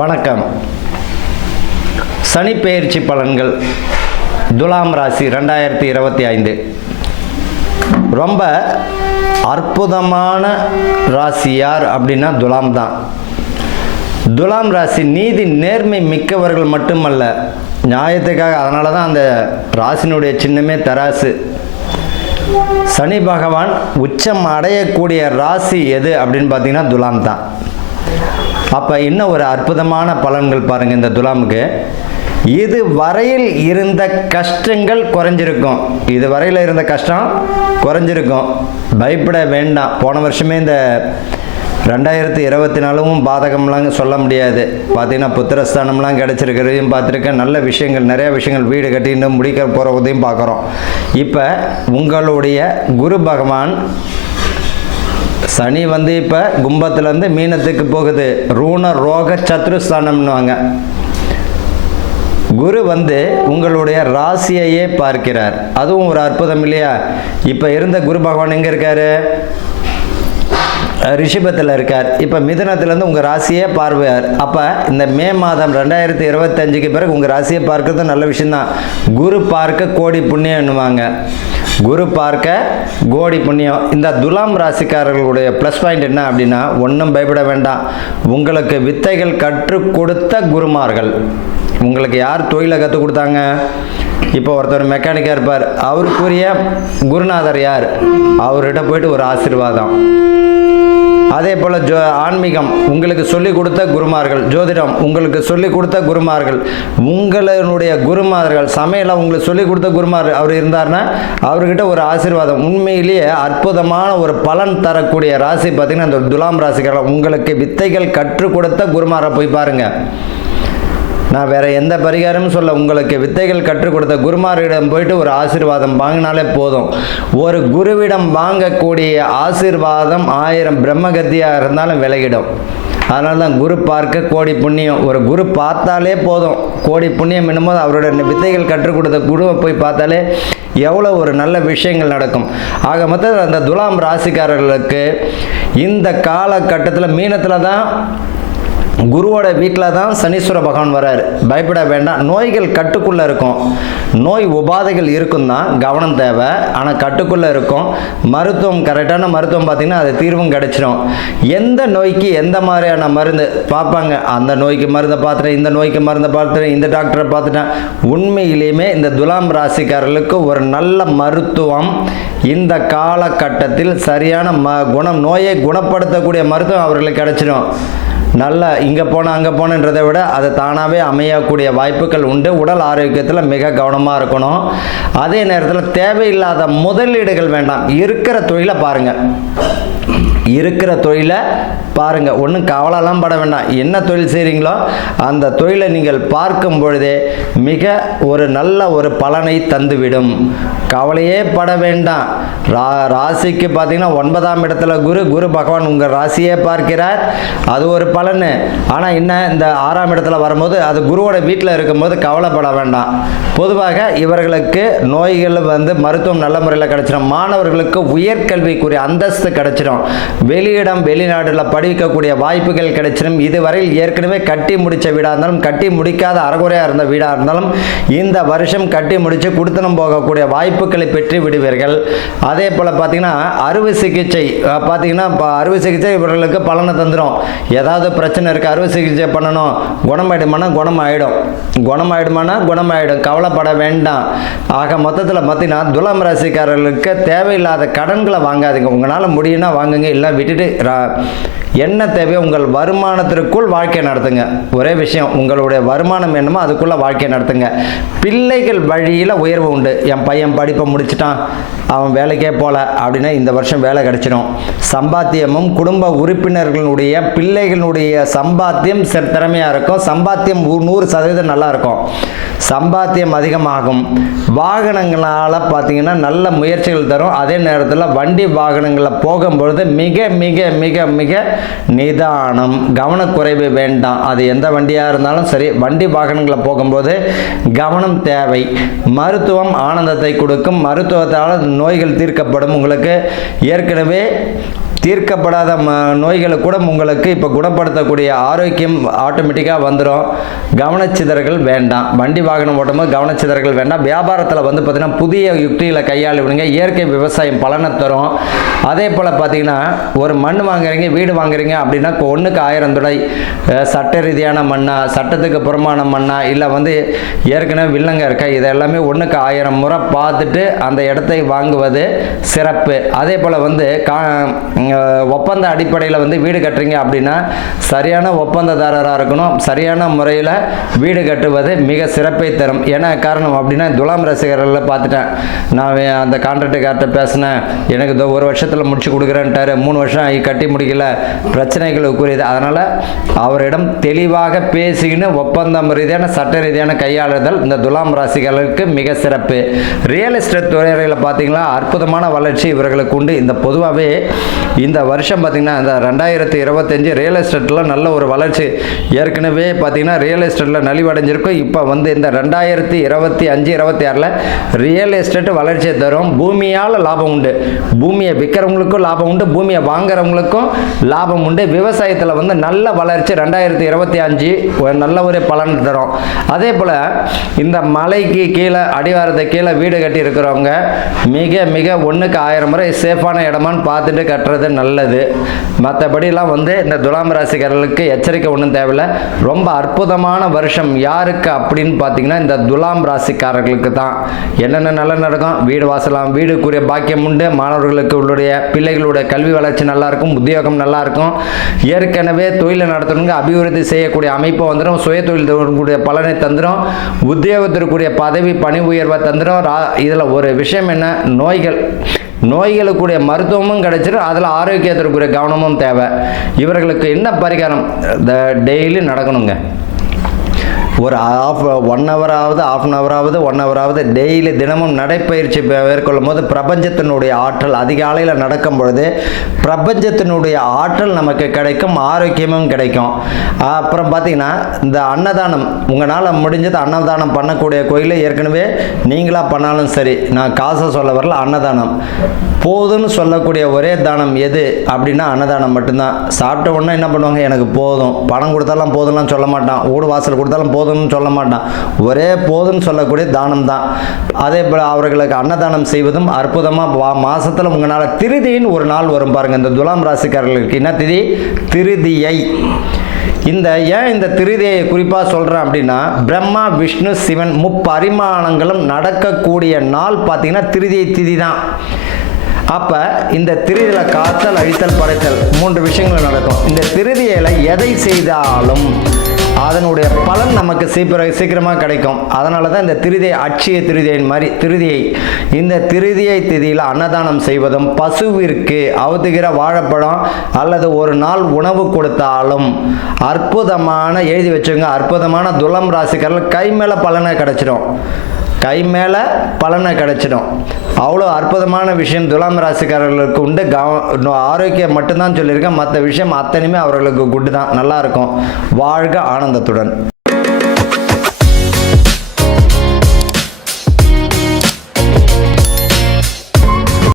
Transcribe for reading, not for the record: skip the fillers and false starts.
வணக்கம். சனி பெயர்ச்சி பலன்கள் துலாம் ராசி 2025 ரொம்ப அற்புதமான ராசி யார் அப்படின்னா துலாம் தான். துலாம் ராசி நீதி நேர்மை மிக்கவர்கள் மட்டுமல்ல, நியாயத்துக்காக. அதனால தான் அந்த ராசினுடைய சின்னமே தராசு. சனி பகவான் உச்சம் அடையக்கூடிய ராசி எது அப்படின்னு பார்த்தீங்கன்னா துலாம் தான். அப்போ இன்னும் ஒரு அற்புதமான பலன்கள் பாருங்கள். இந்த துலாமுக்கு இது வரையில் இருந்த கஷ்டங்கள் குறைஞ்சிருக்கும். இது வரையில் இருந்த கஷ்டம் குறைஞ்சிருக்கும். பயப்பட வேண்டாம். போன வருஷமே இந்த 2024 பாதகம்லாம் சொல்ல முடியாது. பார்த்தீங்கன்னா புத்திரஸ்தானம்லாம் கிடச்சிருக்கிறதையும் பார்த்துருக்கேன். நல்ல விஷயங்கள், நிறைய விஷயங்கள், வீடு கட்டி இன்னும் முடிக்க போகிறதையும் பார்க்குறோம். இப்போ உங்களுடைய குரு பகவான் சனி இப்போ கும்பத்துலேருந்து மீனத்துக்கு போகுது. ரூண ரோக சத்ருஸ்தானம்னுவாங்க. குரு உங்களுடைய ராசியையே பார்க்கிறார். அதுவும் ஒரு அற்புதம் இல்லையா? இப்போ இருந்த குரு பகவான் எங்கே இருக்கார்? ரிஷபத்தில் இருக்கார். இப்போ மிதுனத்திலேருந்து உங்கள் ராசியே பார்வையார். அப்போ இந்த மே மாதம் 2025க்கு பிறகு உங்கள் ராசியை பார்க்கறது நல்ல விஷயந்தான். குரு பார்க்க கோடி புண்ணியம் என்னுவாங்க. குரு பார்க்க கோடி புண்ணியம். இந்த துலாம் ராசிக்காரர்களுடைய ப்ளஸ் பாயிண்ட் என்ன அப்படின்னா, ஒன்றும் பயப்பட வேண்டாம். உங்களுக்கு வித்தைகள் கற்றுக் கொடுத்த குருமார்கள். உங்களுக்கு யார் தொழிலை கற்றுக் கொடுத்தாங்க? இப்போ ஒருத்தர் மெக்கானிக்காக இருப்பார். அவருக்குரிய குருநாதர் யார்? அவர்கிட்ட போயிட்டு ஒரு ஆசீர்வாதம். அதே போல் ஆன்மீகம் உங்களுக்கு சொல்லிக் கொடுத்த குருமார்கள், ஜோதிடம் உங்களுக்கு சொல்லிக் கொடுத்த குருமார்கள், உங்களுடைய குருமார்கள், சமையலை உங்களுக்கு சொல்லிக் கொடுத்த குருமார் அவர் இருந்தார்னா அவர்கிட்ட ஒரு ஆசீர்வாதம். உண்மையிலேயே அற்புதமான ஒரு பலன் தரக்கூடிய ராசி பார்த்திங்கன்னா இந்த துலாம் ராசிக்காரர்கள். உங்களுக்கு வித்தைகள் கற்றுக் கொடுத்த குருமாரை போய் பாருங்கள். நான் வேறு எந்த பரிகாரமும் சொல்ல. உங்களுக்கு வித்தைகள் கற்றுக் கொடுத்த குருமாரிடம் போயிட்டு ஒரு ஆசீர்வாதம் வாங்கினாலே போதும். ஒரு குருவிடம் வாங்கக்கூடிய ஆசீர்வாதம் 1000 பிரம்மகத்தியாக இருந்தாலும் விலகிடும். அதனால தான் குரு பார்க்க கோடி புண்ணியம். ஒரு குரு பார்த்தாலே போதும், கோடி புண்ணியம் என்னும்போது அவருடைய வித்தைகள் கற்றுக் கொடுத்த குருவை போய் பார்த்தாலே எவ்வளோ ஒரு நல்ல விஷயங்கள் நடக்கும். ஆக மொத்தத்தில் அந்த துலாம் ராசிக்காரர்களுக்கு இந்த காலகட்டத்தில் மீனத்தில் தான், குருவோட வீட்டில் தான் சனீஸ்வர பகவான் வராரு. பயப்பட வேண்டாம். நோய்கள் கட்டுக்குள்ளே இருக்கும். நோய் உபாதைகள் இருக்கும் தான், கவனம் தேவை. ஆனால் கட்டுக்குள்ளே இருக்கும். மருத்துவம், கரெக்டான மருத்துவம் பார்த்திங்கன்னா அது தீர்வும் கிடைச்சிடும். எந்த நோய்க்கு எந்த மாதிரியான மருந்து பார்ப்பாங்க. அந்த நோய்க்கு மருந்தை பார்த்துட்டேன், இந்த நோய்க்கு மருந்தை பார்த்துட்டேன், இந்த டாக்டரை பார்த்துட்டேன். உண்மையிலேயுமே இந்த துலாம் ராசிக்காரர்களுக்கு ஒரு நல்ல மருத்துவம் இந்த காலகட்டத்தில் சரியான நோயை குணப்படுத்தக்கூடிய மருத்துவம் அவர்களுக்கு கிடைச்சிடும். நல்லா இங்கே போனால் அங்கே போனன்றதை விட அது தானாகவே அமையக்கூடிய வாய்ப்புகள் உண்டு. உடல் ஆரோக்கியத்தில் மிக கவனமாக இருக்கணும். அதே நேரத்தில் தேவையில்லாத முதலீடுகள் வேண்டாம். இருக்கிற தொழிலை பாருங்கள். இருக்கிற தொழிலை பாருங்கள். ஒன்றும் கவலைலாம் பட வேண்டாம். என்ன தொழில் செய்கிறீங்களோ அந்த தொழிலை நீங்கள் பார்க்கும் பொழுதே மிக ஒரு நல்ல ஒரு பலனை தந்துவிடும். கவலையே பட வேண்டாம். ராசிக்கு பார்த்தீங்கன்னா 9ஆம் இடத்துல குரு பகவான் உங்கள் ராசியே பார்க்கிறார். அது ஒரு பலன். ஆனால் என்ன, இந்த 6ஆம் இடத்துல வரும்போது அது குருவோட வீட்டில் இருக்கும்போது கவலைப்பட வேண்டாம். பொதுவாக இவர்களுக்கு நோய்கள் மருத்துவம் நல்ல முறையில் கிடைச்சிடும். மாணவர்களுக்கு உயர்கல்விக்குரிய அந்தஸ்து கிடைச்சிடும். வெளியிடம் வெளிநாடுல படிக்கக்கூடிய வாய்ப்புகள் கிடைச்சிடும். இதுவரையில் ஏற்கனவே கட்டி முடித்த வீடாக இருந்தாலும், கட்டி முடிக்காத அறகுறையாக இருந்த வீடாக இருந்தாலும் இந்த வருஷம் கட்டி முடித்து கொடுத்தனம் போகக்கூடிய வாய்ப்புகளை பெற்று விடுவீர்கள். அதே போல் பார்த்தீங்கன்னா அறுவை சிகிச்சை பார்த்தீங்கன்னா அறுவை சிகிச்சை இவர்களுக்கு பலனை தந்துடும். ஏதாவது பிரச்சனை இருக்குது, அறுவை சிகிச்சை பண்ணணும், குணமாயிடுமானா குணமாயிடும், குணமாயிடுமானா குணமாயிடும். கவலைப்பட வேண்டாம். ஆக மொத்தத்தில் பார்த்தீங்கன்னா துலாம் ராசிக்காரர்களுக்கு தேவையில்லாத கடன்களை வாங்காதீங்க. உங்களால் முடியும்னா வாங்குங்க, இல்லை விட்டுட்டு என்ன தேவையோ உங்கள் வருமானத்திற்குள் வாழ்க்கை நடத்துங்க. ஒரே விஷயம், உங்களுடைய வருமானம் என்னமோ அதுக்குள்ளே வாழ்க்கை நடத்துங்க. பிள்ளைகள் வழியில் உயர்வு உண்டு. என் பையன் படிப்பை முடிச்சிட்டான், அவன் வேலைக்கே போகல அப்படின்னா இந்த வருஷம் வேலை கிடைச்சிடும். சம்பாத்தியமும் குடும்ப உறுப்பினர்களுடைய பிள்ளைகளுடைய சம்பாத்தியம் திறமையாக இருக்கும். சம்பாத்தியம் 100% நல்லா இருக்கும். சம்பாத்தியம் அதிகமாகும். வாகனங்களால் பார்த்தீங்கன்னா நல்ல முயற்சிகள் தரும். அதே நேரத்தில் வண்டி வாகனங்களில் போகும்பொழுது மிக மிக மிக மிக நிதானம், கவனக்குறைவு வேண்டாம். அது எந்த வண்டியாக இருந்தாலும் சரி, வண்டி வாகனங்களில் போகும்போது கவனம் தேவை. மருத்துவம் ஆனந்தத்தை கொடுக்கும். மருத்துவத்தால் நோய்கள் தீர்க்கப்படும். உங்களுக்கு ஏற்கனவே தீர்க்கப்படாத நோய்களை கூட உங்களுக்கு இப்போ குணப்படுத்தக்கூடிய ஆரோக்கியம் ஆட்டோமேட்டிக்காக வந்துடும். கவனச்சிதறல் வேண்டாம். வண்டி வாகனம் ஓட்டும்போது கவனச்சிதறல் வேண்டாம். வியாபாரத்தில் வந்து பார்த்திங்கன்னா புதிய யுக்திகளை கையாளுவீங்க. இயற்கை விவசாயம் பலனை தரும். அதே போல் பார்த்திங்கன்னா ஒரு மண் வாங்குறீங்க, வீடு வாங்குறீங்க அப்படின்னா ஒன்றுக்கு 1000 துடை சட்ட ரீதியான மண்ணா, சட்டத்துக்கு புறமான மண்ணா, இல்லை வந்து ஏற்கனவே வில்லங்க இருக்கா, இதெல்லாமே 1க்கு 1000 முறை பார்த்துட்டு அந்த இடத்தை வாங்குவது சிறப்பு. அதே போல் வந்து ஒப்பந்த அடிப்படையில் வந்து வீடு கட்டுறீங்க அப்படின்னா சரியான ஒப்பந்ததாரராக இருக்கணும். சரியான முறையில் வீடு கட்டுவது மிக சிறப்பை தரும். ஏன்னா காரணம் அப்படின்னா துலாம் ரசிகர்களில் பார்த்துட்டேன். நான் அந்த கான்ட்ராக்டுக்கார்ட்ட பேசினேன், எனக்கு 1 வருஷத்தில் முடிச்சு கொடுக்குறேன்ட்டாரு. 3 வருஷம் ஆகி கட்டி முடிக்கல, பிரச்சனைகளுக்குரியது. அதனால் அவரிடம் தெளிவாக பேசிக்கின்னு ஒப்பந்தம் ரீதியான சட்ட ரீதியான கையாளுதல் இந்த துலாம் ராசிகளுக்கு மிக சிறப்பு. ரியல் எஸ்டேட் துறையில் பார்த்தீங்களா அற்புதமான வளர்ச்சி இவர்களுக்கு உண்டு. இந்த பொதுவாகவே இந்த வருஷம் பார்த்திங்கன்னா இந்த 2025 ரியல் எஸ்டேட்டில் நல்ல ஒரு வளர்ச்சி. ஏற்கனவே பார்த்திங்கன்னா ரியல் எஸ்டேட்டில் நலிவடைஞ்சிருக்கும். இப்போ வந்து இந்த 2025-26 ரியல் எஸ்டேட் வளர்ச்சியை தரும். பூமியால் லாபம் உண்டு. பூமியை விற்கிறவங்களுக்கும் லாபம் உண்டு, பூமியை வாங்குறவங்களுக்கும் லாபம் உண்டு. விவசாயத்தில் வந்து நல்ல வளர்ச்சி 2025 நல்ல ஒரு பலன் தரும். அதே போல் இந்த மலைக்கு கீழே அடிவாரத்தை கீழே வீடு கட்டி இருக்கிறவங்க மிக மிக 1க்கு 1000 முறை சேஃபான இடமான்னு பார்த்துட்டு கட்டுறது நல்லது. மற்றபடிலாம் வந்து இந்த துலாம் ராசிக்காரர்களுக்கு எச்சரிக்கை ஒன்றும் தேவையில்லை. ரொம்ப அற்புதமான வருஷம் யாருக்கு அப்படின்னு பார்த்தீங்கன்னா இந்த துலாம் ராசிக்காரர்களுக்கு தான். என்னென்ன நல்லா நடக்கும், வீடு வாசலாம், வீடுக்குரிய பாக்கியம் உண்டு. மாணவர்களுக்கு உங்களுடைய பிள்ளைகளுடைய கல்வி வளர்ச்சி நல்லாயிருக்கும், உத்தியோகம் நல்லாயிருக்கும். ஏற்கனவே தொழிலை நடத்தணுங்க அபிவிருத்தி செய்யக்கூடிய அமைப்பு வந்துடும். சுய தொழில் கூடிய பலனை தந்துடும். உத்தியோகத்திற்குரிய பதவி பணி உயர்வை தந்துடும். இதில் ஒரு விஷயம் என்ன, நோய்களுக்குரிய மருத்துவமும் கிடைச்சிடும். அதில் ஆரோக்கியத்திற்குரிய கவனமும் தேவை. இவர்களுக்கு என்ன பரிகாரம், டெய்லி நடக்கணுங்க. ஒரு 1 ஹவராவது 1 ஹவராவது டெய்லி தினமும் நடைப்பயிற்சி மேற்கொள்ளும் போது பிரபஞ்சத்தினுடைய ஆற்றல் அதிகாலையில் நடக்கும் பொழுது பிரபஞ்சத்தினுடைய ஆற்றல் நமக்கு கிடைக்கும், ஆரோக்கியமும் கிடைக்கும். அப்புறம் பார்த்தீங்கன்னா இந்த அன்னதானம் உங்களால் முடிஞ்சது அன்னதானம் பண்ணக்கூடிய கோயிலில் ஏற்கனவே நீங்களாக பண்ணாலும் சரி, நான் காசை சொல்ல வரல, அன்னதானம் போதும்னு சொல்லக்கூடிய ஒரே தானம் எது அப்படின்னா அன்னதானம் மட்டும்தான். சாப்பிட்ட உடனே என்ன பண்ணுவாங்க, எனக்கு போதும், பணம் கொடுத்தாலும் போதும்லாம் சொல்ல மாட்டான், வீடு வாசல் கொடுத்தாலும் போதும்னு சொல்ல மாட்டான், ஒரே போதும்னு சொல்லக்கூடிய தானம் தான். அதே போல் அவர்களுக்கு அன்னதானம் செய்வதும் அற்புதமாக மாதத்தில் உங்களால் திருதின்னு ஒரு நாள் வரும் பாருங்கள். இந்த துலாம் ராசிக்காரர்களுக்கு என்ன திதி, திருதியை. இந்த திருதியை குறிப்பாக சொல்கிறேன் அப்படின்னா பிரம்மா விஷ்ணு சிவன் முப்பரிமாணங்களும் நடக்கக்கூடிய நாள் பார்த்தீங்கன்னா திருதியை திதி தான். அப்போ இந்த திருதியில் காத்தல் அழித்தல் படைத்தல் 3 விஷயங்கள் நடக்கும். இந்த திருதியில் எதை செய்தாலும் அதனுடைய பலன் நமக்கு சீக்கிரமாக கிடைக்கும். அதனால தான் இந்த திருதியை அட்சய திருதியின் மாதிரி திருதியை, இந்த திருதியை திதியில் அன்னதானம் செய்வதும் பசுவிற்கு அவுத்துகிற வாழைப்பழம் அல்லது ஒரு நாள் உணவு கொடுத்தாலும் அற்புதமான, எழுதி வச்சுங்க, அற்புதமான துலாம் ராசிக்காரர்கள் கை மேலே பலனை கிடைச்சிடும். அவ்வளோ அற்புதமான விஷயம் துலாம் ராசிக்காரர்களுக்கு உண்டு. ஆரோக்கியம் மட்டும்தான் சொல்லியிருக்கேன், மற்ற விஷயம் அத்தனையுமே அவர்களுக்கு குட்டு தான். நல்லாயிருக்கும். வாழ்க ஆனந்தத்துடன்.